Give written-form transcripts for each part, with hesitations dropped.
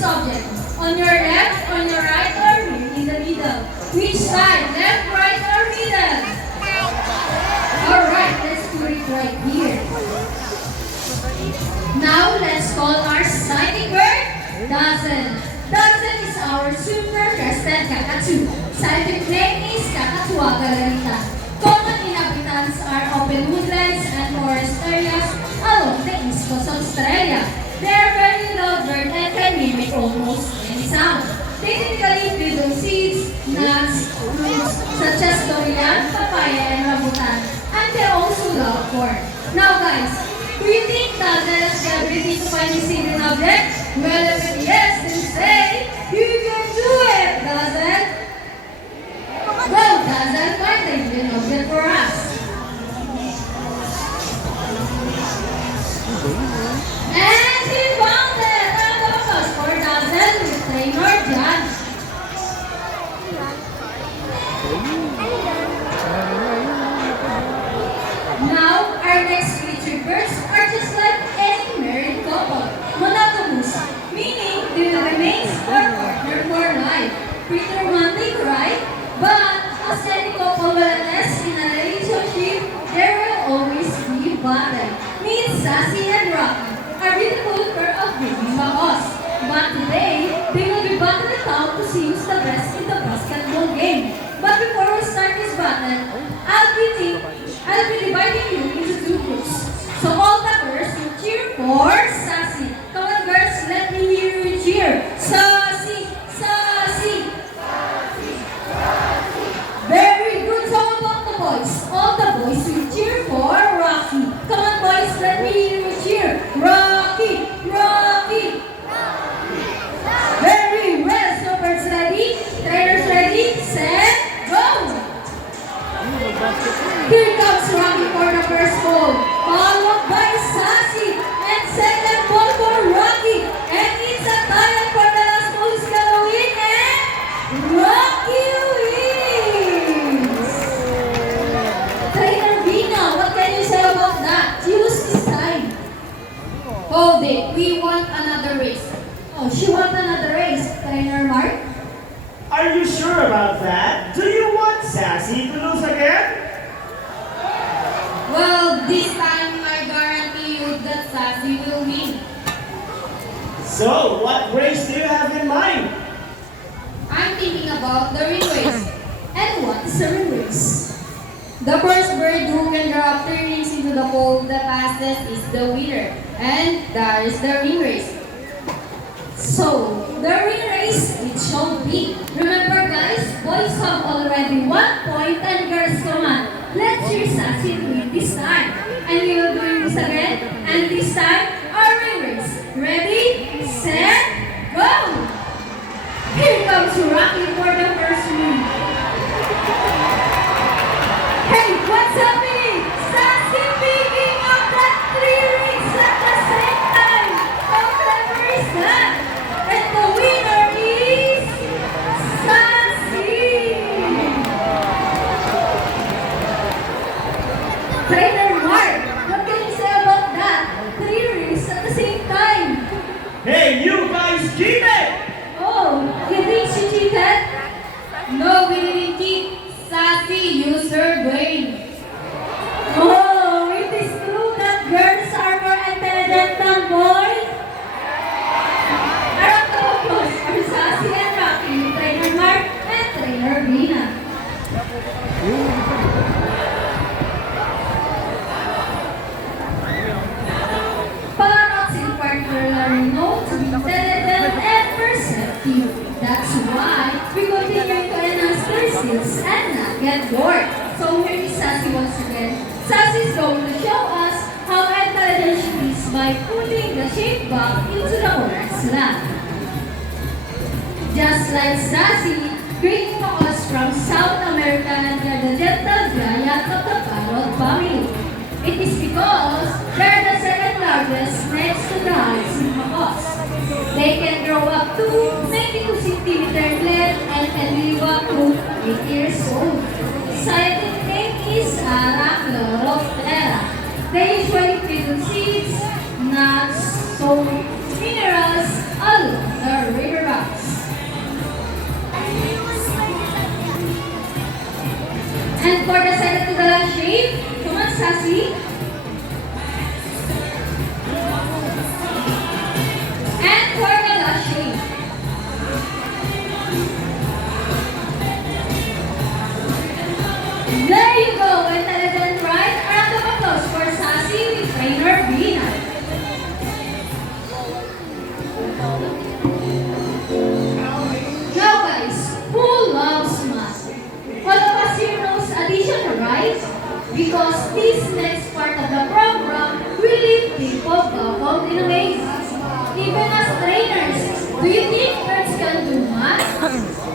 subject. On your left, on your right, or in the middle? Which side? Left, right, or middle? Alright, let's do it right here. Now, let's call our signing bird, Dozen. Dozen is our super-crested cockatoo. Scientific name is Cockatoos galarita. Common inhabitants are open woodlands and forest areas along the east coast of Australia. They are very loud bird and can mimic almost any sound. They typically feed on seeds, nuts, fruits such as durian, papaya, and rambutan, and they also love corn. Now guys, do you think Dozen has the ability to find this hidden object? Well, if yes, then say, you can do it, Dozen! Go, Dozen, find the hidden object for us. And he found it! Round of applause for Dozen with trainer John. Now, our next featured birds are just like any married couple, monogamous, meaning they will remain for partner for life. Pretty romantic, right? But as any couple will attest in a relationship, there will always be battle. Meet Sassy and Rocky, a beautiful pair of baby macaws. But today, they will be battling it out to see who's the best in the basketball game. But before we start this battle, I'll be dividing you into two groups. So all the girls will cheer for Sassy. Come on girls, let me hear you cheer. Sassy, Sassy. Sassy, Sassy. Very good. So about the boys. All the boys will cheer for Rocky. Come on boys, let me hear you cheer. Rocky, Rocky. Very well. So birds ready? Trainers ready? Set, go! Here comes Rocky for the first ball, followed by Sassy, and second ball for Rocky. And it's a tie for the last ball is gonna win, and Rocky wins! Trainer Vina, what can you say about that? Choose this time. Hold it, we want another race. Oh, she wants another race. Trainer Mark? Are you sure about that? Do you want Sassy to lose again? Well, this time I guarantee you that Sassy will win. So, what race do you have in mind? I'm thinking about the ring race. And what is a ring race? The first bird who can drop 3 rings into the hole the fastest is the winner. And that is the ring race. So, the ring race, it shall be. Remember guys, boys have already 1 point and girls command. Let's cheer Sassy to win this time. And we will do this again. And this time, our ring race. Ready, set, go! Here comes Rocky for the first win. Hey, what's happening? Sassy picking up that 3 rings at the same time. How clever is that? And the winner is Sassy! Trainer Mark, what can you say about that? 3 rings at the same time. Hey, you guys cheated! Oh, you think she cheated? No, we didn't cheat. Sassy used her brain. Oh, it is true that girls are more intelligent than boys. A round of applause for Sassy and Rocky, Trainer Mark and Trainer Vina. Parrots in particular are known to be intelligent and perceptive. That's why we continue to enhance their skills and not get bored. So here is Sassy once again. Sassy is going to show us how intelligent she is by putting the shape back into the correct slot. Just like Sassy, great macaws from South America and are the gentle giant of the parrot family. It is because they're the second largest next to the hyacinth macaws. They can grow up to 92 centimeters length and can live up to 8 years old. Scientific name is Arachnoroptera. They usually feed on seeds, nuts, soap, minerals along the trainers, do you think birds can do math?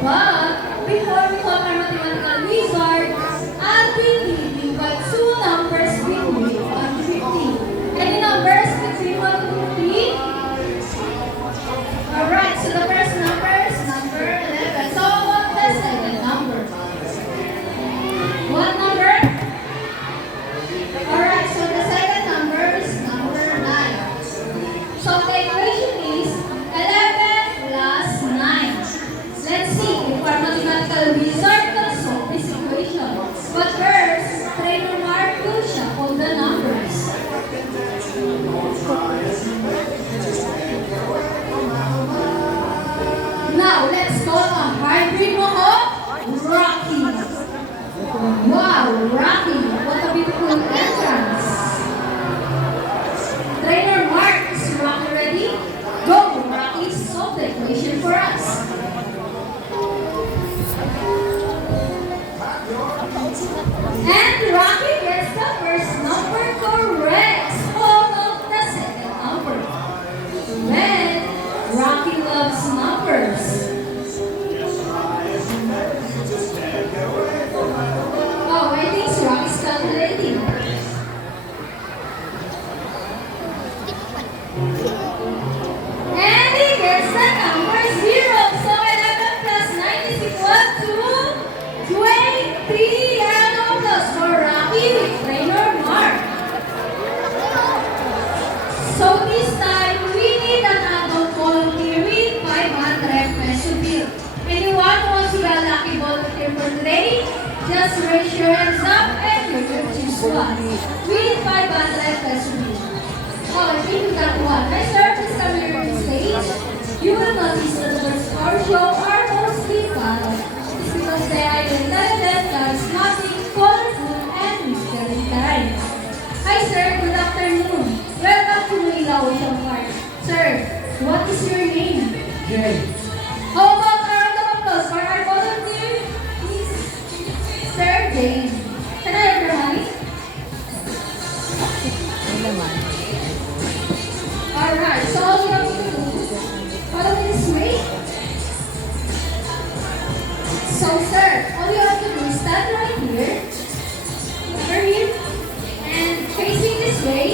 But before we call our mathematical wizard, I'll be leading by two numbers between 1 to 50. Any numbers between 1 to 50? Alright, so the first number is number 11. So what the second number? What number? Alright, so the second number is number 9. So the equation is 11 plus 9. Let's see if our mathematical wizard can solve this equation. But first, trainer Mark will shuffle the numbers. Now, let's call a hybrid mohawk, Rocky. Wow, Rocky, what a beautiful entrance. Trainer Mark, is Rocky ready? Go, Rocky, solve the equation for us. And Rocky gets the first number correct. Hold on the second number. Then, Rocky loves numbers. Oh, I think Rocky's calculating. And he gets the number 0. So 11 plus 9 is equal to 23. And applause for Rocky with trainer Mark. So this time, we need an adult volunteer with 500 peso bill. Anyone who wants to be a lucky volunteer for today? Just raise your hands up and you can choose one. With 500 peso bill. Oh, I think we got one. My sir, please come here on the stage. You will notice that the birds of our show are mostly colored. It's because they are intelligent, charismatic, colorful, and mystery time. Hi sir, good afternoon. Welcome to Manila Ocean Park. Sir, what is your name? Jay. How about a round of applause for our volunteer? Please, Sir Jane. Can I have your money? Alright, so all you have to do, follow me this way. So sir, all you have to do is stand right here, over here, and facing this way,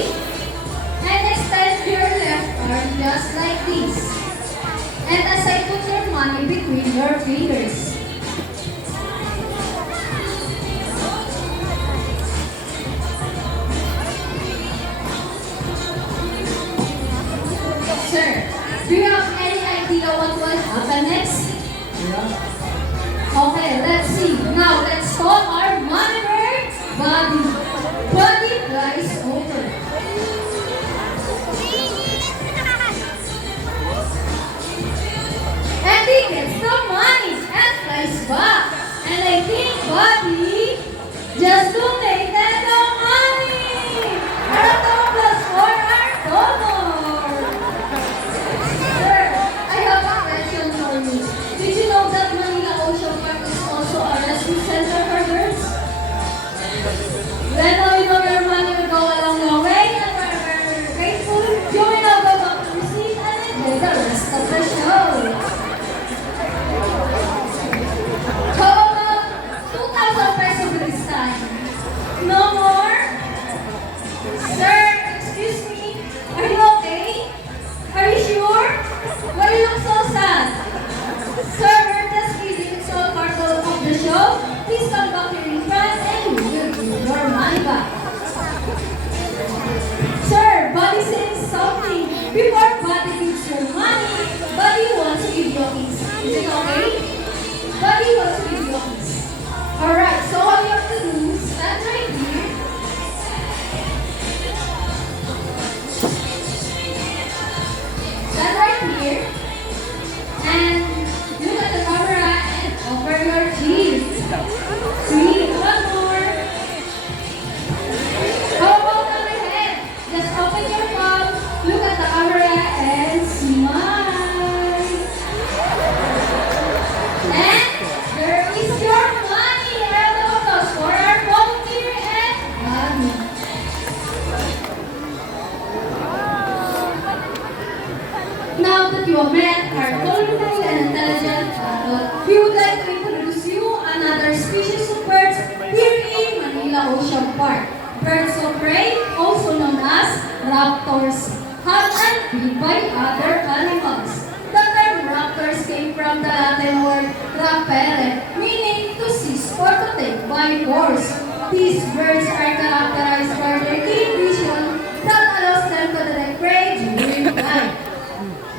and extend your left arm just like this. And as I put your money between your fingers. Sir, do you have any idea what will happen next? Okay, let's see. Now, let's call our monitor, Buddy. Buddy flies over. And he gets the money and flies back. And I think Buddy just donated the money. A round of applause for our donor. Sir, I have a question for you. Did you know that Manila Ocean Park is also a rescue center for birds? Well, now you know your money will go a long way, and we're very grateful. You may now go back to your seat and enjoy the rest of the show. How about 2,000 pesos this time? you have met our colorful and intelligent adult, we would like to introduce you another species of birds here in Manila Ocean Park. Birds of prey, also known as raptors, hunt and feed by other animals. The term raptors came from the Latin word rapere, meaning to seize or to take by force. These birds are characterized by their keen vision that allows them to detect prey during flight.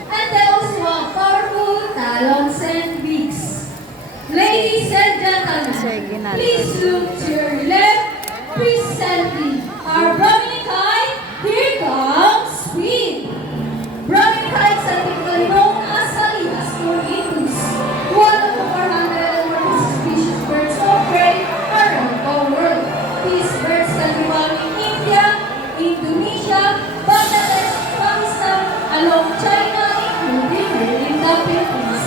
And they also have powerful talons and beaks. Ladies and gentlemen, please look to your left. Presently, our brownie kite, here comes Speed. Brownie kites are typically known as salinas or indus, one of the 440 species birds of prey around the world. These birds can be found in India, Indonesia, Bangladesh, Pakistan, along China, including here in the Philippines.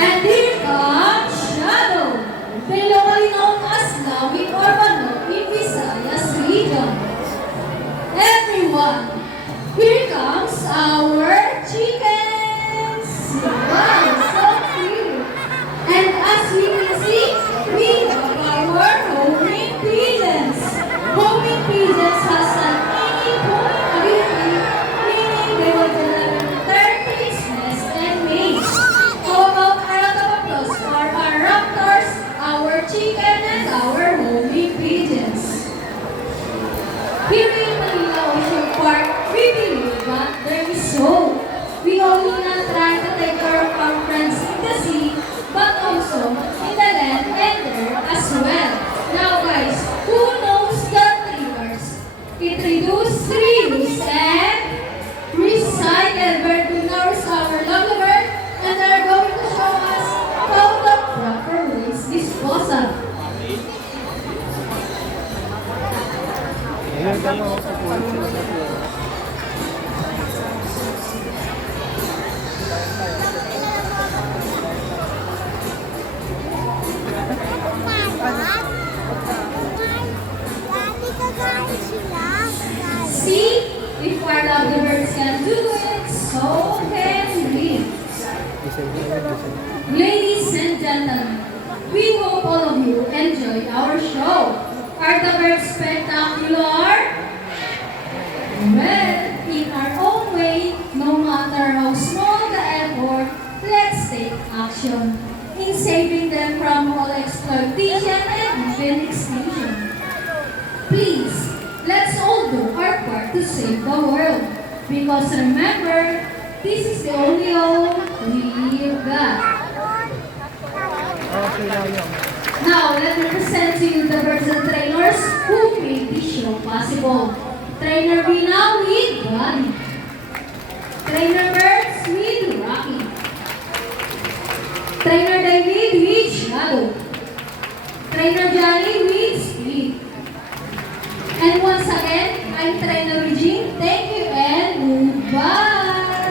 And here comes Shadow. They locally known as Lawik or Manok in Visayas region. Everyone, here comes our chickens! Wow, so cute! And as we can see, we have our homing pigeons. Homing pigeons has an innate ability, meaning they will return to its nest and mates. How about a round of applause for our raptors, our chicken, and our homing pigeons? Here in Manila Ocean Park, we believe that there is hope. We only not try to take care of our friends in the sea, but also in the land and air as well. Now guys, who knows the three words? Introduce, reuse, and recycle. Bird owners, our lovely bird, and they are going to show us how the proper waste disposal. See, if our lovely birds can do it, so can we. Ladies and gentlemen, we hope all of you enjoyed our show. Are the birds spectacular? Well, in our own way, no matter how small the effort, let's take action in saving them from all exploitation and even extinction. Please, let's all do our part to save the world. Because remember, this is the only home we've got. Now, let me present to you the birds and trainers who made this show possible. Trainer Bina with Buddy. Trainer Birds with Rocky. Trainer David with Shadow. Trainer Johnny with Speed. And once again, I'm Trainer Regine. Thank you and goodbye.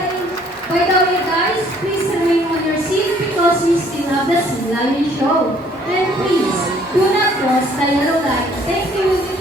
By the way guys, please remain on your seat because we still have the Sea Lion show. And please, do not cross the yellow line. Thank you.